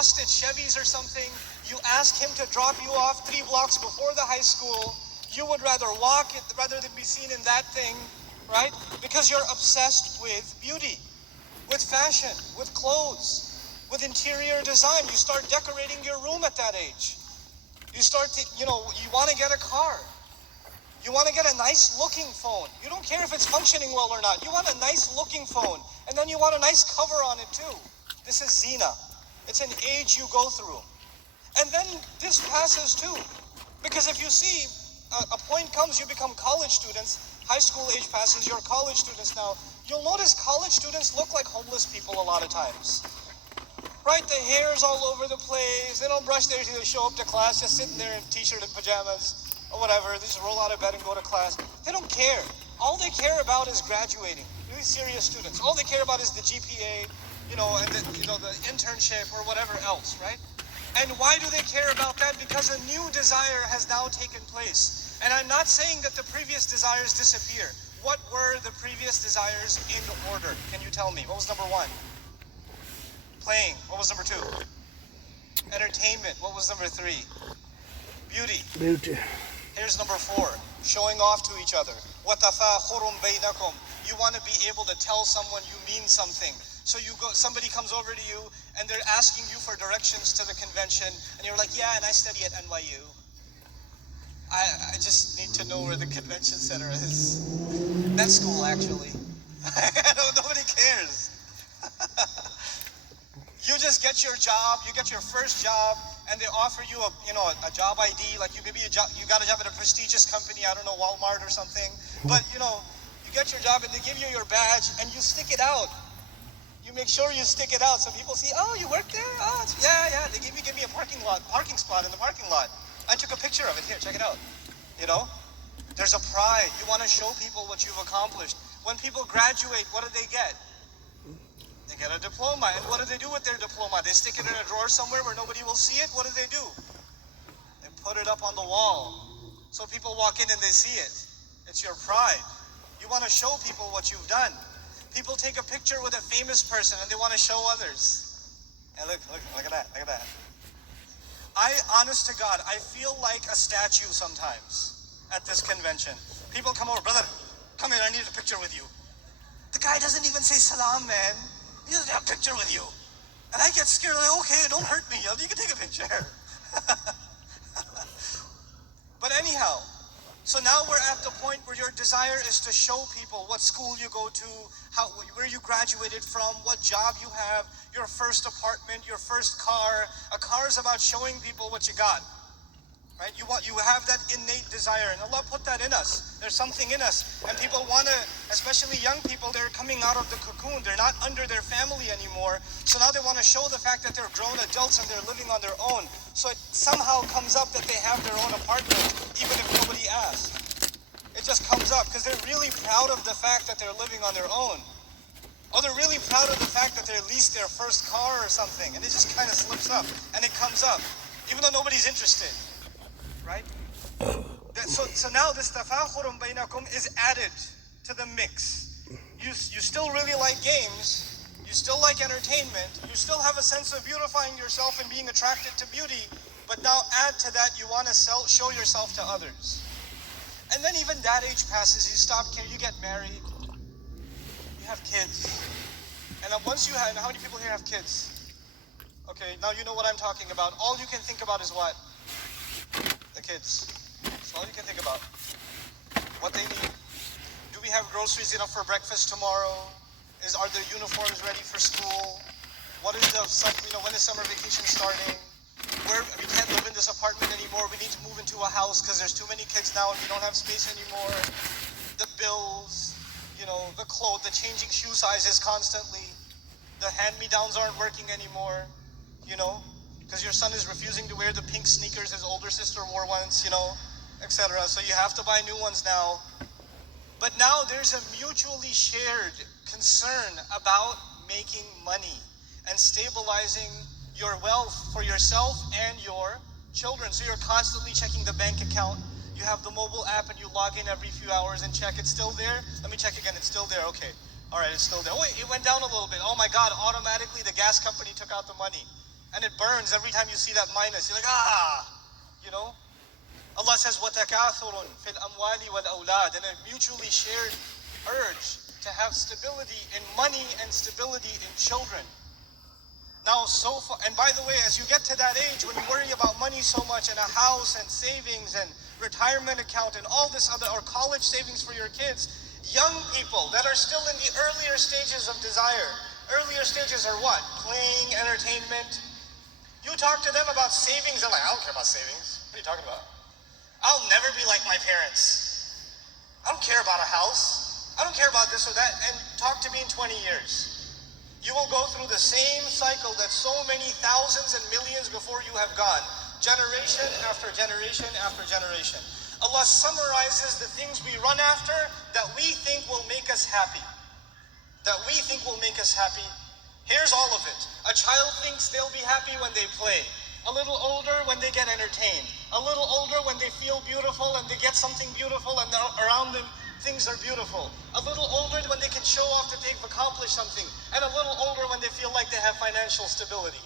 rusted Chevys or something. You ask him to drop you off 3 blocks before the high school. You would rather walk it rather than be seen in that thing, right? Because you're obsessed with beauty, with fashion, with clothes, with interior design. You start decorating your room at that age. You start to, you want to get a car. You want to get a nice looking phone. You don't care if it's functioning well or not. You want a nice looking phone. And then you want a nice cover on it too. This is zina. It's an age you go through. And then this passes too. Because if you see, a point comes, you become college students, high school age passes, you're college students now. You'll notice college students look like homeless people a lot of times. Right? The hair's all over the place. They don't brush their teeth. They show up to class just sitting there in t-shirt and pajamas. Or whatever, they just roll out of bed and go to class. They don't care. All they care about is graduating. Really serious students. All they care about is the GPA, and the internship or whatever else, right? And why do they care about that? Because a new desire has now taken place. And I'm not saying that the previous desires disappear. What were the previous desires in order? Can you tell me? What was number 1? Playing. What was number 2? Entertainment. What was number 3? Beauty. Here's number 4, showing off to each other. وَتَفَاخُرٌ بَيْنَكُمْ. You want to be able to tell someone you mean something. So somebody comes over to you and they're asking you for directions to the convention, and you're like, yeah, and I study at NYU. I just need to know where the convention center is. That's school, actually. Nobody cares. You just get your job, you get your first job, and they offer you a job ID, like you got a job at a prestigious company, I don't know, Walmart or something. But you get your job and they give you your badge and you stick it out. You make sure you stick it out so people see, oh, you work there? Oh, yeah. They give me a parking spot in the parking lot. I took a picture of it. Here, check it out. There's a pride. You want to show people what you've accomplished. When people graduate, what do they get? They get a diploma. And what do they do with their diploma? They stick it in a drawer somewhere where nobody will see it. What do? They put it up on the wall so people walk in and they see it. It's your pride. You want to show people what you've done. People take a picture with a famous person and they want to show others. And look at that. Honest to God, I feel like a statue sometimes at this convention. People come over, brother, come here, I need a picture with you. The guy doesn't even say salam, man. He doesn't have a picture with you. And I get scared, like, okay, don't hurt me. You can take a picture. But anyhow, so now we're at the point where your desire is to show people what school you go to, where you graduated from, what job you have, your first apartment, your first car. A car is about showing people what you got, right? You have that innate desire, and Allah put that in us. There's something in us, and people want to, especially young people, they're coming out of the cocoon. They're not under their family anymore, so now they want to show the fact that they're grown adults and they're living on their own. So it somehow comes up that they have their own apartment, even if nobody asks. It just comes up because they're really proud of the fact that they're living on their own. Oh, they're really proud of the fact that they leased their first car or something, and it just kind of slips up, and it comes up, even though nobody's interested, right? So now this tafakhurun bainakum is added to the mix. You still really like games, you still like entertainment, you still have a sense of beautifying yourself and being attracted to beauty, but now add to that, you want to show yourself to others. And then even that age passes, you stop caring, you get married, you have kids. And once you have, how many people here have kids? Okay, now you know what I'm talking about. All you can think about is what? The kids. That's all you can think about. What they need. Do we have groceries enough for breakfast tomorrow? Are the uniforms ready for school? When is summer vacation starting? We can't live in this apartment anymore. We need to move into a house because there's too many kids now and we don't have space anymore. The bills, the clothes, the changing shoe sizes constantly. The hand-me-downs aren't working anymore, because your son is refusing to wear the pink sneakers his older sister wore once, etc. So you have to buy new ones now. But now there's a mutually shared concern about making money and stabilizing your wealth for yourself and your children. So you're constantly checking the bank account. You have the mobile app and you log in every few hours and check. It's still there? Let me check again. It's still there. Okay. All right, it's still there. Oh, wait, it went down a little bit. Oh my God, automatically the gas company took out the money. And it burns every time you see that minus. You're like, ah, you know? Allah says, وَتَكَاثُرٌ فِي الْأَمْوَالِ وَالْأَوْلَادِ, and a mutually shared urge to have stability in money and stability in children. Now, so far, and by the way, as you get to that age when you worry about money so much and a house and savings and retirement account and all this other, or college savings for your kids, young people that are still in the earlier stages of desire. Earlier stages are what? Playing, entertainment. You talk to them about savings, they're like, I don't care about savings. What are you talking about? I'll never be like my parents. I don't care about a house. I don't care about this or that. And talk to me in 20 years. You will go through the same cycle that so many thousands and millions before you have gone. Generation after generation after generation. Allah summarizes the things we run after that we think will make us happy. That we think will make us happy. Here's all of it. A child thinks they'll be happy when they play. A little older when they get entertained. A little older when they feel beautiful and they get something beautiful and around them things are beautiful. A little older when they can show off that they've accomplished something. And a little older when they feel like they have financial stability.